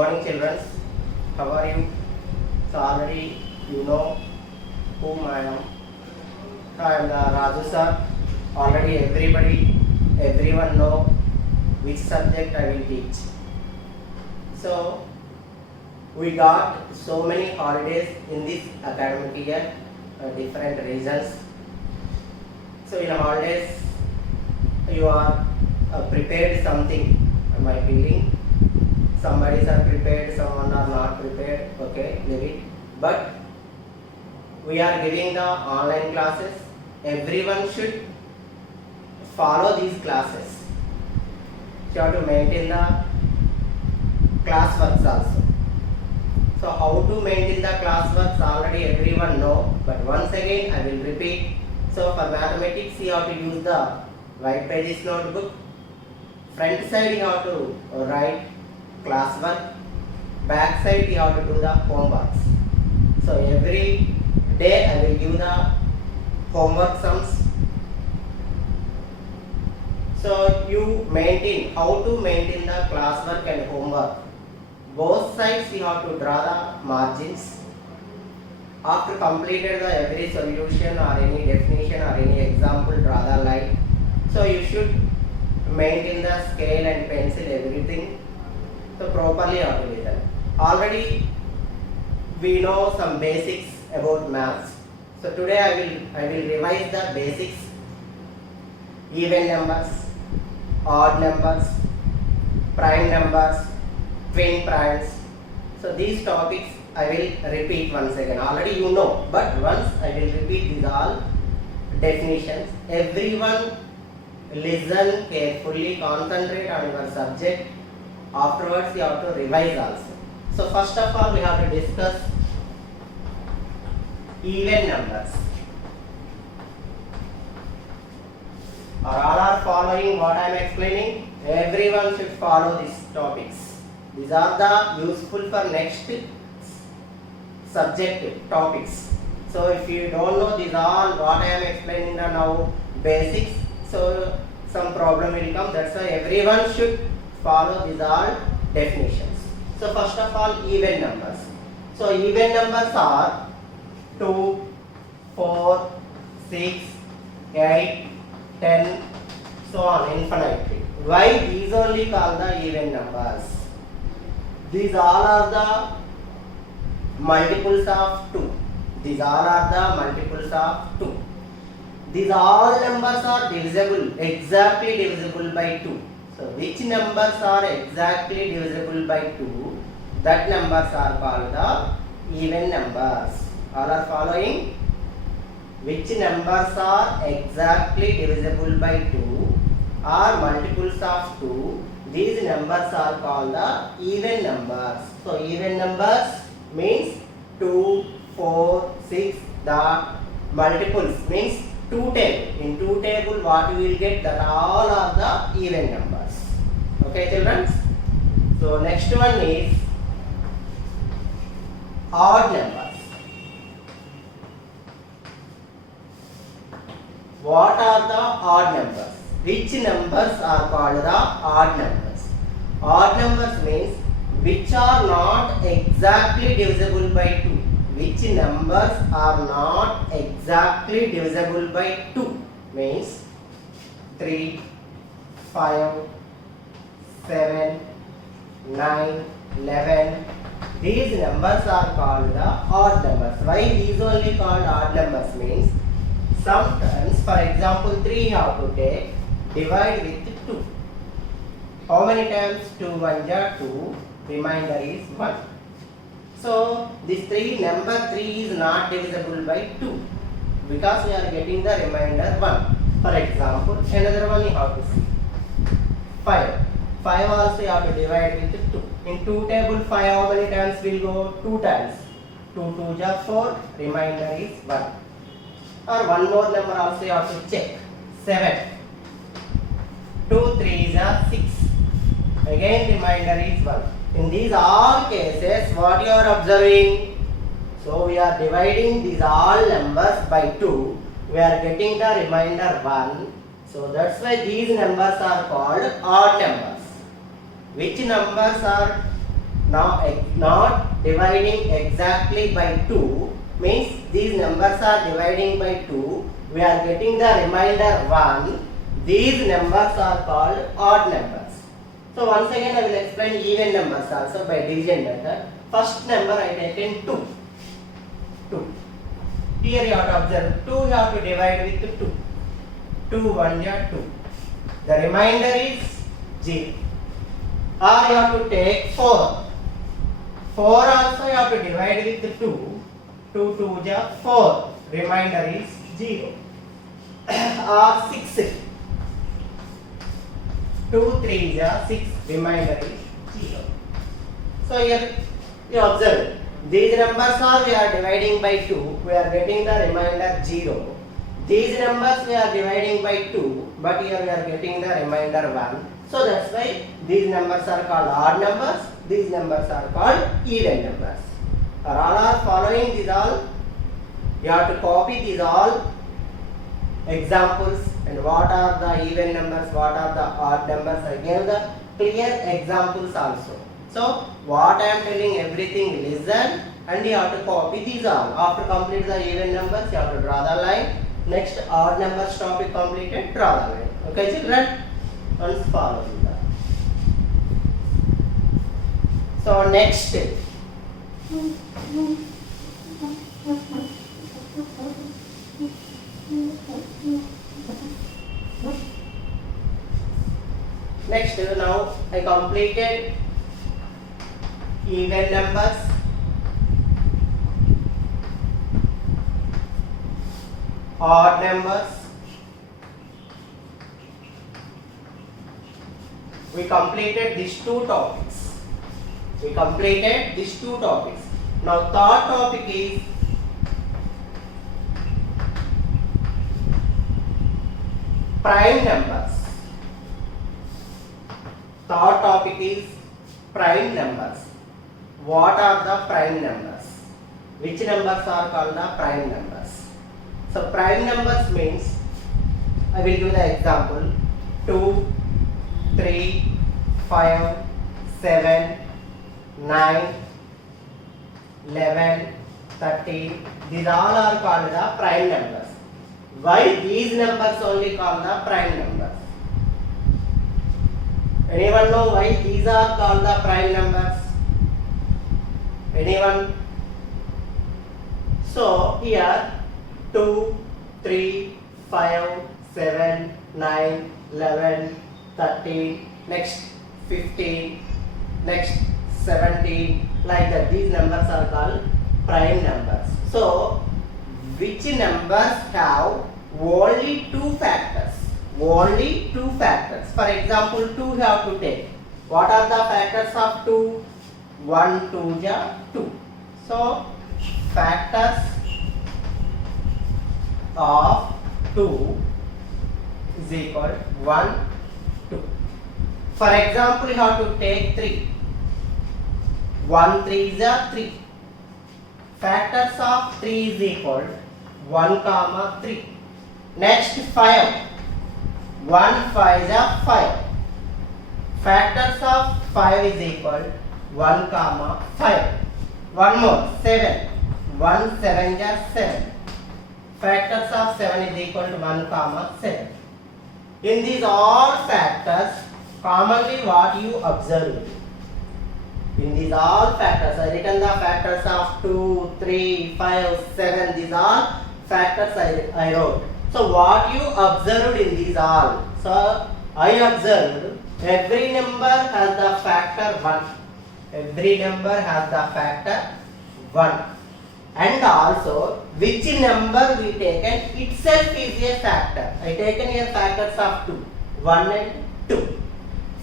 morning, children. How are you? So already you know whom I am. I am the Raju sir. Already everyone know which subject I will teach. So we got so many holidays in this academic year, different reasons. So in holidays you are prepared something. My feeling. Somebody are prepared, someone are not prepared. Okay, leave it. But we are giving the online classes. Everyone should follow these classes. You have to maintain the classworks also. So how to maintain the classworks already everyone know. But once again I will repeat. So for mathematics you have to use the white pages notebook. Front side you have to write classwork. Back side you have to do the homeworks. So every day I will give the homework sums. So you maintain how to maintain the classwork and homework. Both sides you have to draw the margins. After completed the every solution or any definition or any example, draw the line. So you should maintain the scale and pencil everything. So properly you have to listen. Already we know some basics about maths. So today I will revise the basics. Even numbers, odd numbers, prime numbers, twin primes. So these topics I will repeat once again. Already you know, but once I will repeat these all definitions. Everyone listen carefully, concentrate on your subject. Afterwards you have to revise also. So first of all we have to discuss even numbers. Are following what I am explaining? Everyone should follow these topics. These are the useful for next subject topics. So if you don't know these all what I am explaining now basics, so some problem will come. That's why everyone should follow these all definitions. So first of all even numbers. So even numbers are 2, 4, 6, 8, 10, so on infinitely. Why these only called the even numbers? These all are the multiples of 2. These all are the multiples of 2. These all numbers are divisible, exactly divisible by 2. So which numbers are exactly divisible by 2? That numbers are called the even numbers. All are following? Which numbers are exactly divisible by 2 or multiples of 2? These numbers are called the even numbers. So even numbers means 2, 4, 6. The multiples means 2 table. In 2 table what you will get, that all are the even numbers. Okay children? So next one is odd numbers. What are the odd numbers? Which numbers are called the odd numbers? Odd numbers means which are not exactly divisible by 2. Which numbers are not exactly divisible by 2 means 3, 5, 7, 9, 11. These numbers are called the odd numbers. Why these only called odd numbers means sometimes, for example, 3 you have to take, divide with 2. How many times? 2 1 are 2, remainder is 1. So this number 3 is not divisible by 2 because we are getting the remainder 1. For example, another one you have to see. 5. 5 also you have to divide with 2. In 2 table 5 how many times will go? 2 times. 2 2 are 4, remainder is 1. Or one more number also you have to check. 7. 2 3 are 6. Again remainder is 1. In these all cases what you are observing? So we are dividing these all numbers by 2. We are getting the remainder 1. So that's why these numbers are called odd numbers. Which numbers are not dividing exactly by 2 means these numbers are dividing by 2. We are getting the remainder 1. These numbers are called odd numbers. So once again I will explain even numbers also by division method. First number I taken 2. 2. Here you have to observe 2 you have to divide with 2. 2 1 2. The remainder is 0. Or you have to take 4. 4 also you have to divide with 2. 2 2 ja 4. Remainder is 0. Or 6. 2 3 ja 6. Remainder is 0. So here you observe these numbers are we are dividing by 2. We are getting the remainder 0. These numbers we are dividing by 2, but here we are getting the remainder 1. So that's why these numbers are called odd numbers. These numbers are called even numbers. All are following these all. You have to copy these all examples and what are the even numbers, what are the odd numbers. I gave the clear examples also. So what I am telling everything listen and you have to copy these all. After complete the even numbers you have to draw the line. Next odd numbers topic completed, draw the line. Okay children? Once follow that. So next now I completed even numbers, odd numbers, we completed these two topics. Now third topic is prime numbers. What are the prime numbers? Which numbers are called the prime numbers? So prime numbers means, I will give the example, 2, 3, 5, 7, 9, 11, 13. These all are called the prime numbers. Why these numbers only called the prime numbers? Anyone know why these are called the prime numbers? Anyone? So here 2, 3, 5, 7, 9, 11, 13, next 15, next 17, like that. These numbers are called prime numbers. So which numbers have only two factors? Only two factors. For example, 2 you have to take. What are the factors of 2? 1, 2 ja 2. So factors of 2 is equal 1, 2. For example, you have to take 3. 1 3 is a 3. Factors of 3 is equal 1 comma 3. Next 5. 1 5 is a 5. Factors of 5 is equal 1 comma 5. One more 7. 1 7 is a 7. Factors of 7 is equal to 1 comma 7. In these all factors, commonly what you observe? In these all factors, I written the factors of 2, 3, 5, 7. These all factors I wrote. So what you observed in these all? So I observed every number has the factor 1. Every number has the factor 1. And also which number we taken itself is a factor. I taken here factors of 2, 1 and 2.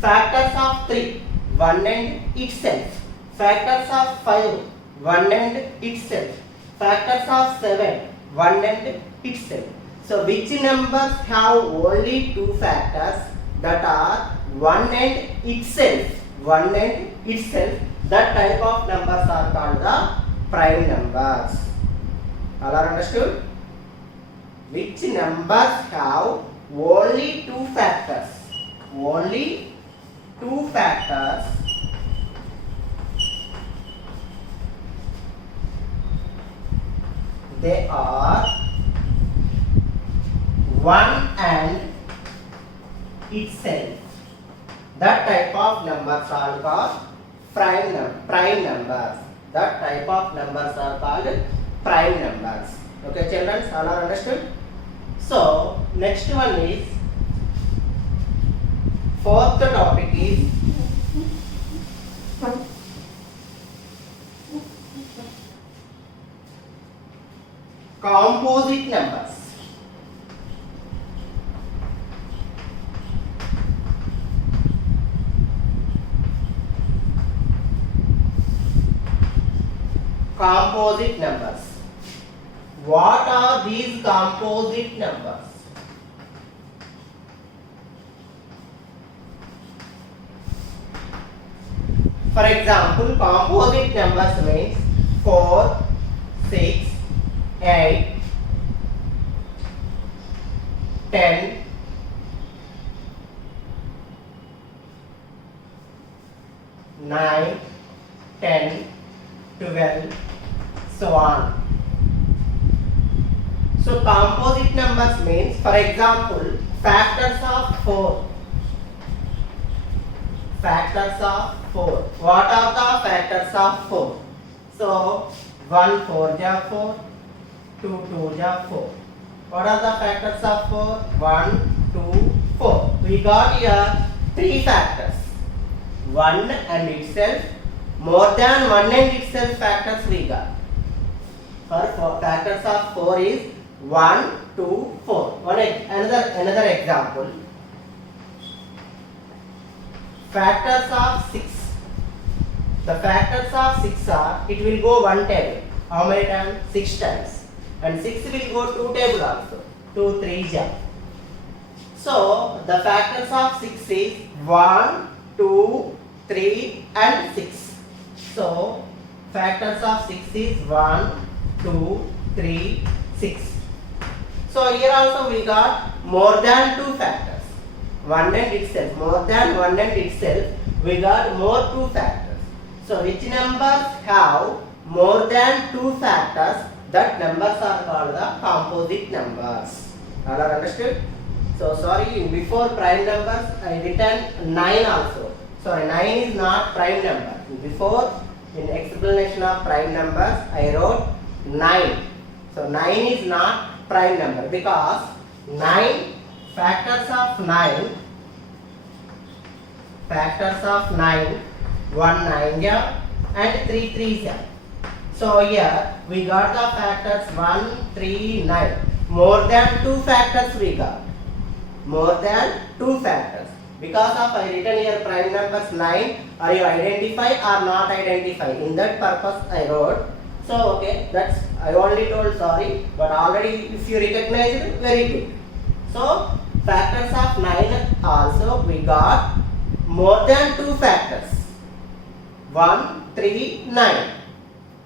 Factors of 3, 1 and itself. Factors of 5, 1 and itself. Factors of 7, 1 and itself. So which numbers have only two factors, that are 1 and itself? 1 and itself. That type of numbers are called the prime numbers. All are understood? Which numbers have only two factors? Only two factors they are one and itself. That type of numbers are called prime numbers. That type of numbers are called prime numbers. Okay, children, all are understood? So, next one is, fourth topic is composite numbers. Composite numbers. What are these composite numbers? For example, composite numbers means 4, 6, 8, 10, 9, 10, 12, so on. So composite numbers means, for example, factors of 4. Factors of 4. What are the factors of 4? So 1 4 ja 4, 2 2 ja 4. What are the factors of 4? 1 2 4. We got here 3 factors. 1 and itself, more than 1 and itself factors we got. For factors of 4 is 1 2 4. Another example. Factors of 6. The factors of 6 are, it will go one table. How many times? 6 times. And 6 will go 2 table also. 2 3 ja. So the factors of 6 is 1, 2, 3 and 6. So factors of 6 is 1, 2, 3, 6. So here also we got more than 2 factors. 1 and itself, more than 1 and itself, we got more 2 factors. So which numbers have more than 2 factors, that numbers are called the composite numbers. All are understood? So sorry, before prime numbers I written 9 also. Sorry, 9 is not prime number. Before, in explanation of prime numbers, I wrote 9. So 9 is not prime number because 9 factors of 9, 1 9 ja and 3 3 ja. So here we got the factors 1 3 9. More than 2 factors we got. More than 2 factors. Because of I written here prime numbers 9, are you identify or not identify? In that purpose I wrote. So okay, that's I only told, sorry, but already if you recognize it, very good. So factors of 9 also we got more than 2 factors. 1 3 9.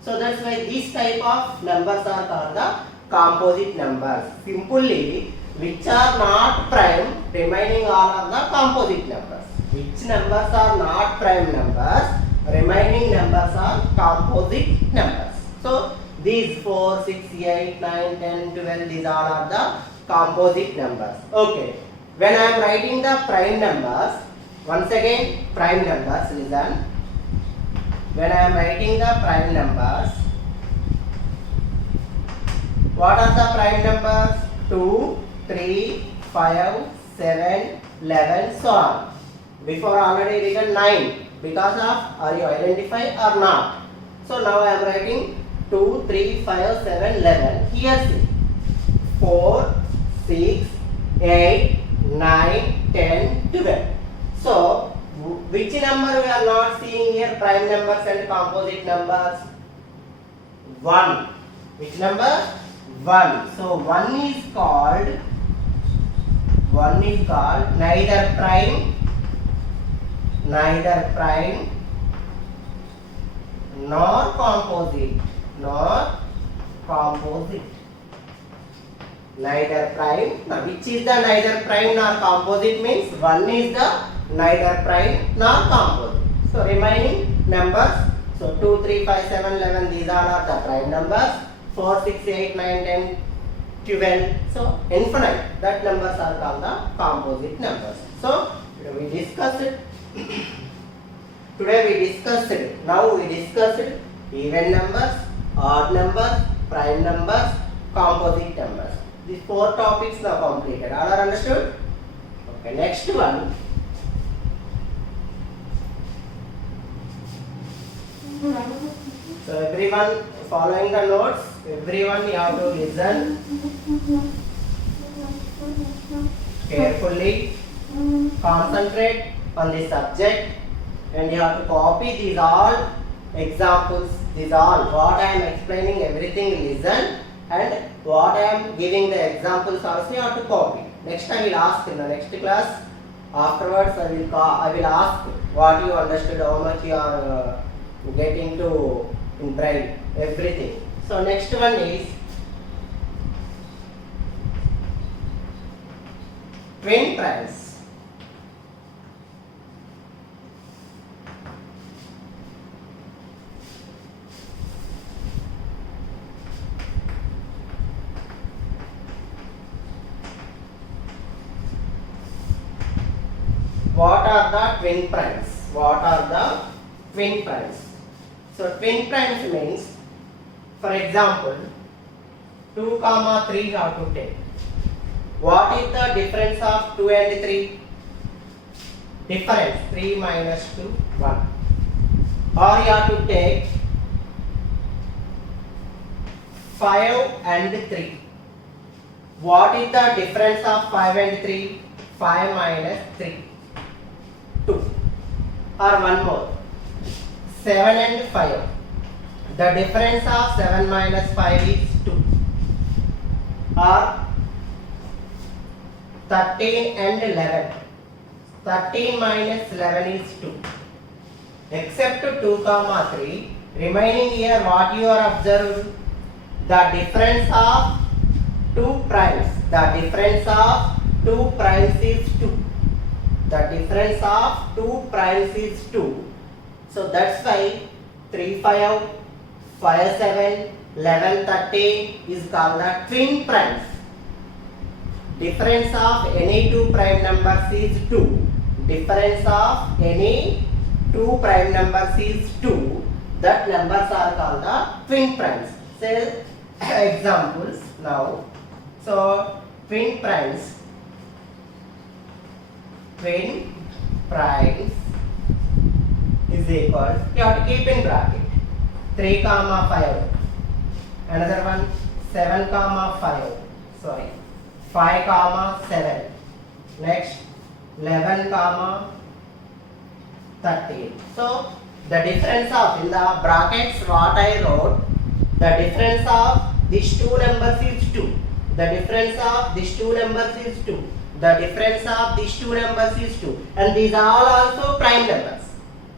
So that's why these type of numbers are called the composite numbers. Simply, which are not prime, remaining all are the composite numbers. Which numbers are not prime numbers, remaining numbers are composite numbers. So these 4, 6, 8, 9, 10, 12, these all are the composite numbers. Okay. When I am writing the prime numbers, once again prime numbers, listen. When I am writing the prime numbers, what are the prime numbers? 2, 3, 5, 7, 11, so on. Before already written 9 because of, are you identify or not? So now I am writing 2, 3, 5, 7, 11. Here see 4, 6, 8, 9, 10, 12. So which number we are not seeing here? Prime numbers and composite numbers. 1. Which number? 1. So 1 is called neither prime nor composite. Neither prime. Now which is the neither prime nor composite means 1 is the neither prime nor composite. So remaining numbers, so 2, 3, 5, 7, 11, these all are the prime numbers. 4, 6, 8, 9, 10, 12. So infinite. That numbers are called the composite numbers. So we discussed it. Today we discussed it. Now we discussed even numbers, odd numbers, prime numbers, composite numbers. These 4 topics now completed. All are understood? Okay, next one. So everyone following the notes, everyone you have to listen carefully, concentrate on the subject, and you have to copy these all examples, these all what I am explaining, everything listen, and what I am giving the examples also you have to copy. Next I will ask in the next class. Afterwards I will ask what you understood, how much you are getting to in brain, everything. So next one is twin primes. What are the twin primes? What are the twin primes? So twin primes means, for example, 2, 3 have to take. What is the difference of 2 and 3? Difference 3 minus 2, 1. Or you have to take 5 and 3. What is the difference of 5 and 3? 5 minus 3, 2. Or one more, 7 and 5. The difference of 7 minus 5 is 2. Or 13 and 11. 13 minus 11 is 2. Except 2, 3, remaining here what you are observing? The difference of 2 primes. The difference of 2 primes is 2. The difference of 2 primes is 2. So that's why 3, 5, 5, 7, 11, 13 is called the twin primes. Difference of any 2 prime numbers is 2. Difference of any 2 prime numbers is 2. That numbers are called the twin primes. Say examples now. So twin primes is equal, you have to keep in bracket, 3, 5. Another one, 7, 5. Sorry, 5, 7. Next, 11, 13. So the difference of, in the brackets what I wrote, the difference of these 2 numbers is 2. The difference of these 2 numbers is 2. The difference of these 2 numbers is 2. And these all also prime numbers.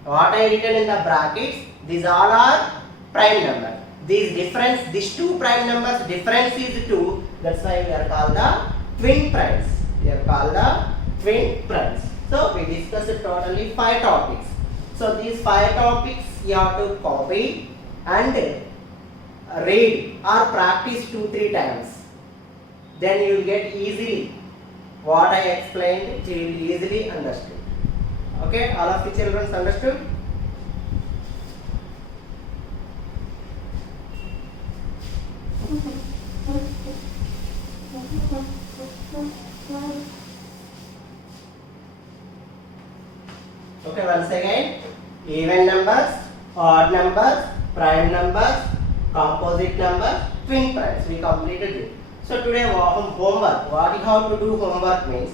What I written in the brackets, these all are prime numbers. These 2 prime numbers difference is 2. That's why we are called the twin primes. We are called the twin primes. So we discussed totally 5 topics. So these 5 topics you have to copy and read or practice 2-3 times. Then you will get easily what I explained, you will easily understood. Okay, all of the children understood? Okay, once again, even numbers, odd numbers, prime numbers, composite numbers, twin primes. We completed it. So today homework, what you have to do homework means,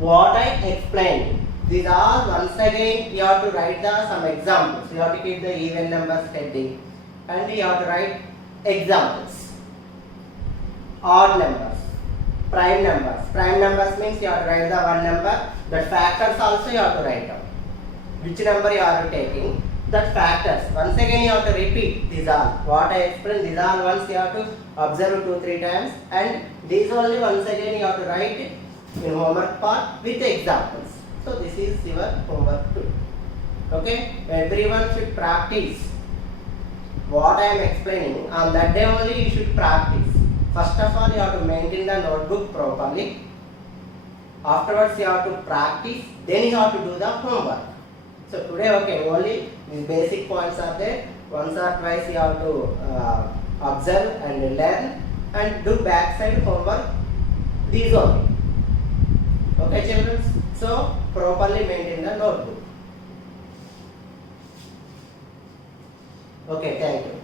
what I explained, these are once again you have to write some examples. You have to keep the even numbers heading and you have to write examples. Odd numbers, prime numbers. Prime numbers means you have to write the one number, that factors also you have to write down. Which number you are taking, that factors. Once again you have to repeat these all. What I explained, these all once you have to observe 2-3 times, and these only once again you have to write in homework part with examples. So this is your homework too. Okay, everyone should practice what I am explaining, on that day only you should practice. First of all, you have to maintain the notebook properly. Afterwards, you have to practice. Then you have to do the homework. So today, okay, only these basic points are there. Once or twice you have to observe and learn and do backside homework. These only. Okay, children. So properly maintain the notebook. Okay, thank you.